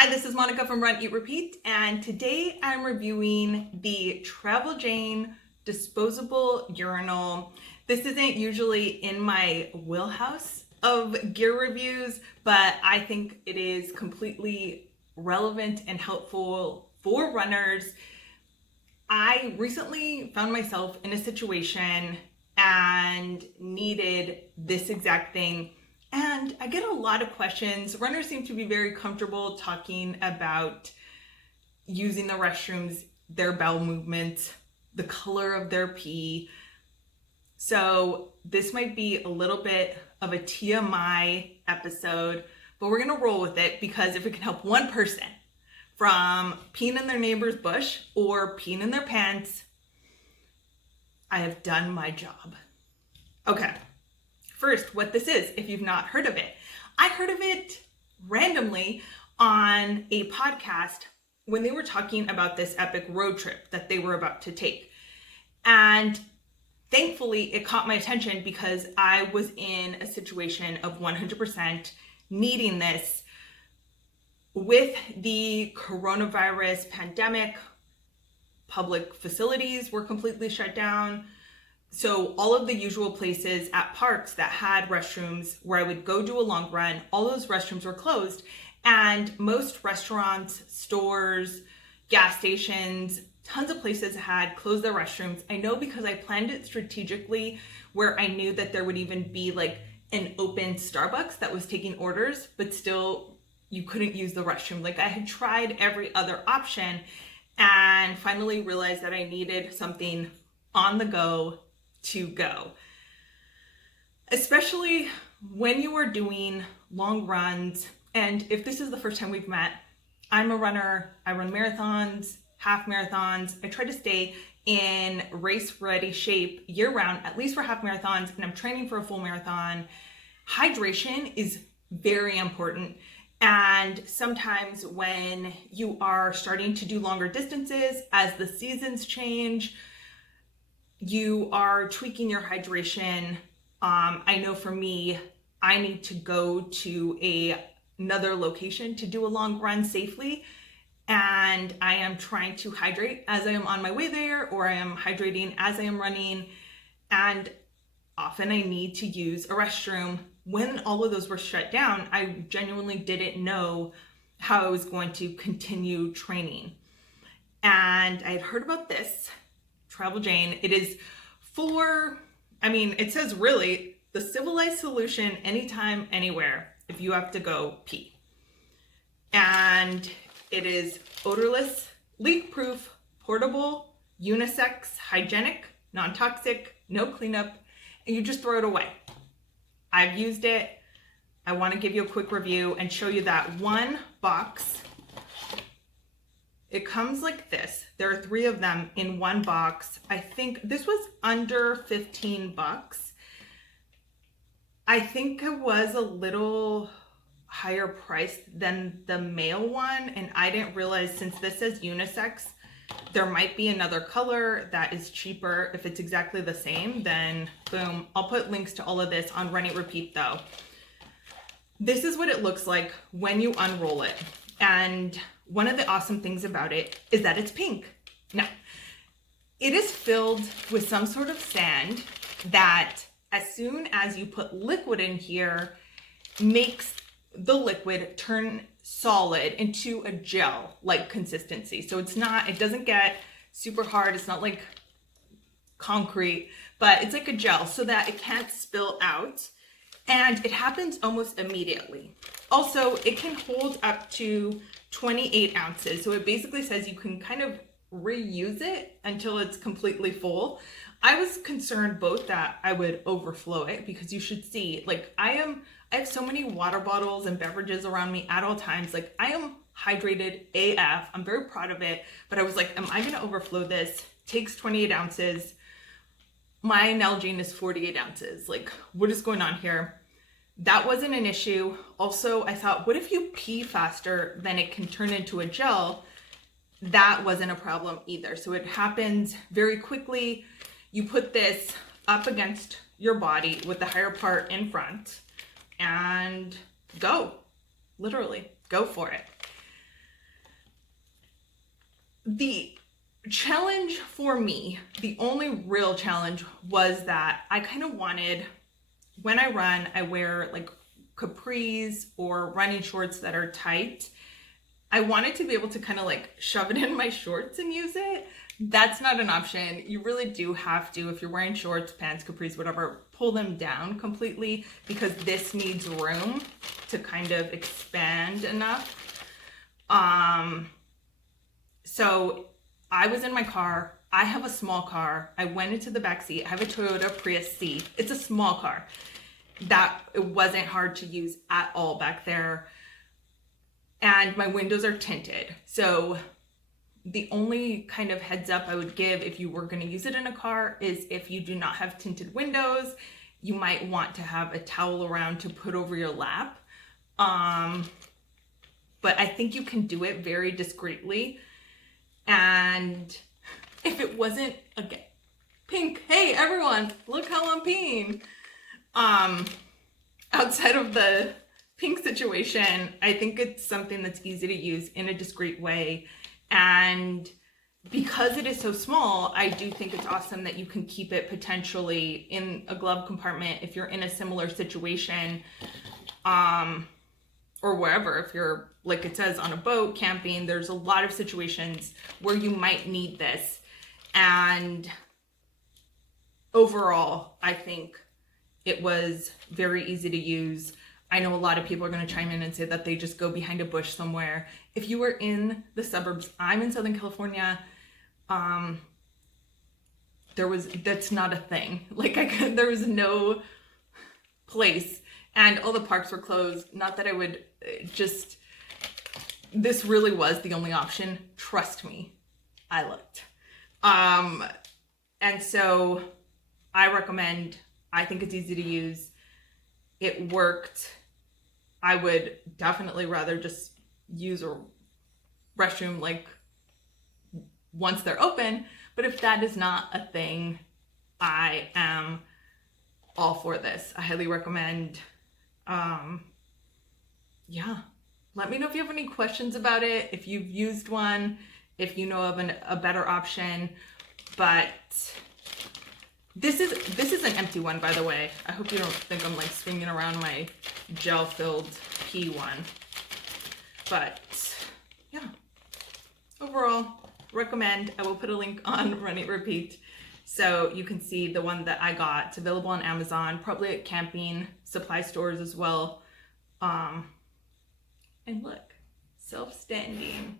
Hi, this is Monica from Run, Eat, Repeat, and today I'm reviewing the Travel Jane disposable urinal. This isn't usually in my wheelhouse of gear reviews, but I think it is completely relevant and helpful for runners. I recently found myself in a situation and needed this exact thing. And I get a lot of questions. Runners seem to be very comfortable talking about using the restrooms, their bowel movements, the color of their pee. So this might be a little bit of a TMI episode, but we're gonna roll with it because if it can help one person from peeing in their neighbor's bush or peeing in their pants, I have done my job. Okay. First, what this is, if you've not heard of it. I heard of it randomly on a podcast when they were talking about this epic road trip that they were about to take. And thankfully, it caught my attention because I was in a situation of 100% needing this. With the coronavirus pandemic, public facilities were completely shut down. So all of the usual places at parks that had restrooms where I would go do a long run, all those restrooms were closed. And most restaurants, stores, gas stations, tons of places had closed their restrooms. I know because I planned it strategically where I knew that there would even be like an open Starbucks that was taking orders, but still you couldn't use the restroom. Like I had tried every other option and finally realized that I needed something on the go to go. Especially when you are doing long runs. And if this is the first time we've met, I'm a runner. I run marathons, half marathons. I try to stay in race ready shape year round, at least for half marathons, and I'm training for a full marathon. Hydration is very important. And sometimes when you are starting to do longer distances, as the seasons change, you are tweaking your hydration. I know for me, I need to go to another location to do a long run safely. And I am trying to hydrate as I am on my way there, or I am hydrating as I am running. And often I need to use a restroom. When all of those were shut down, I genuinely didn't know how I was going to continue training. And I had heard about this Travel Jane. It is it says really the civilized solution anytime, anywhere, if you have to go pee. And it is odorless, leak-proof, portable, unisex, hygienic, non-toxic, no cleanup, and you just throw it away. I've used it. I want to give you a quick review and show you that one box. It comes like this. There are 3 of them in one box. I think this was under 15 bucks. I think it was a little higher priced than the male one, and I didn't realize since this says unisex, there might be another color that is cheaper. If it's exactly the same, then boom. I'll put links to all of this on Run, Eat, Repeat though. This is what it looks like when you unroll it. And one of the awesome things about it is that it's pink. Now, it is filled with some sort of sand that as soon as you put liquid in here, makes the liquid turn solid into a gel-like consistency. So it doesn't get super hard. It's not like concrete, but it's like a gel so that it can't spill out. And it happens almost immediately. Also, it can hold up to 28 ounces. So it basically says you can kind of reuse it until it's completely full. I was concerned both that I would overflow it because you should see, like I have so many water bottles and beverages around me at all times. Like I am hydrated AF. I'm very proud of it, but I was like, am I gonna overflow this? Takes 28 ounces. My Nalgene is 48 ounces. Like what is going on here? That wasn't an issue. Also, I thought, what if you pee faster than it can turn into a gel? That wasn't a problem either. So it happens very quickly. You put this up against your body with the higher part in front and go. Literally, go for it. The challenge for me, the only real challenge, was that I kind of wanted, when I run, I wear like capris or running shorts that are tight. I wanted to be able to kind of like shove it in my shorts and use it. That's not an option. You really do have to, if you're wearing shorts, pants, capris, whatever, pull them down completely, because this needs room to kind of expand enough. So I was in my car. I have a small car. I went into the back seat. I have a Toyota Prius C. It's a small car. That it wasn't hard to use at all back there. And my windows are tinted. So the only kind of heads up I would give if you were going to use it in a car is if you do not have tinted windows, you might want to have a towel around to put over your lap. But I think you can do it very discreetly. And if it wasn't, again, pink, hey everyone, look how I'm peeing. Outside of the pink situation, I think it's something that's easy to use in a discreet way. And because it is so small, I do think it's awesome that you can keep it potentially in a glove compartment if you're in a similar situation, or wherever. If you're, like it says, on a boat, camping, there's a lot of situations where you might need this. And overall, I think it was very easy to use. I know a lot of people are going to chime in and say that they just go behind a bush somewhere. If you were in the suburbs, I'm in Southern California, that's not a thing. Like there was no place, and all the parks were closed. Not that I would this really was the only option. Trust me, I looked. And so I recommend, I think it's easy to use. It worked. I would definitely rather just use a restroom like once they're open. But if that is not a thing, I am all for this. I highly recommend. Yeah. Let me know if you have any questions about it, if you've used one, if you know of a better option. But this is an empty one, by the way. I hope you don't think I'm like swinging around my gel-filled pee one. But yeah, overall, recommend. I will put a link on Run Eat Repeat so you can see the one that I got. It's available on Amazon, probably at camping supply stores as well. And look, self-standing.